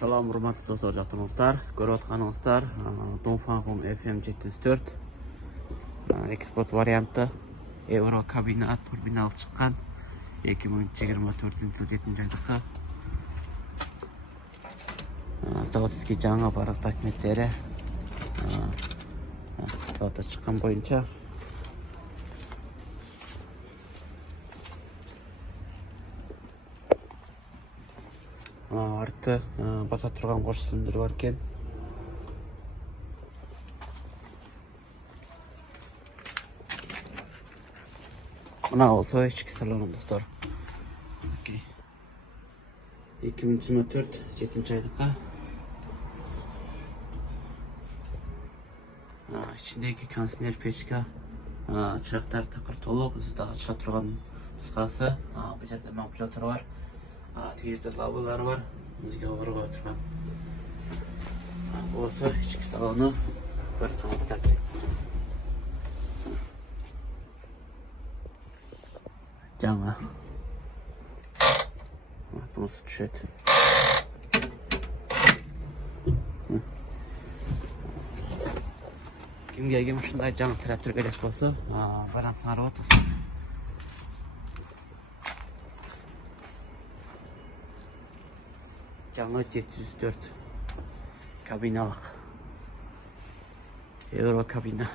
Салам, урматтуу достор, жактырыңыздар. Көрүп атканыңыздар Dongfang FM 704 экспорт варианты Euro кабина турбина алып чыккан 2024 жылы 7 айда. Заводский жаңы бардык документтери заводдо чыккан боюнча арты баса турган кош силиндер бар экен. Мына болсо ички салону достор. 2024 7 айдыкка. İçindeki koндиционер печка, чырактар такыр толук, дагы чыга турган нускасы. Бул жерде манипулятор бар. Тиги жерде лампалар бар. Бизге орго турган. Болсо ички салону көрүп тургансыздар. Жаңа. Bunisi düşet. Kimге ушундай жаңы трактор керек болсо, байланысыңар болот. Жаңы 704 кабиналык Euro кабина.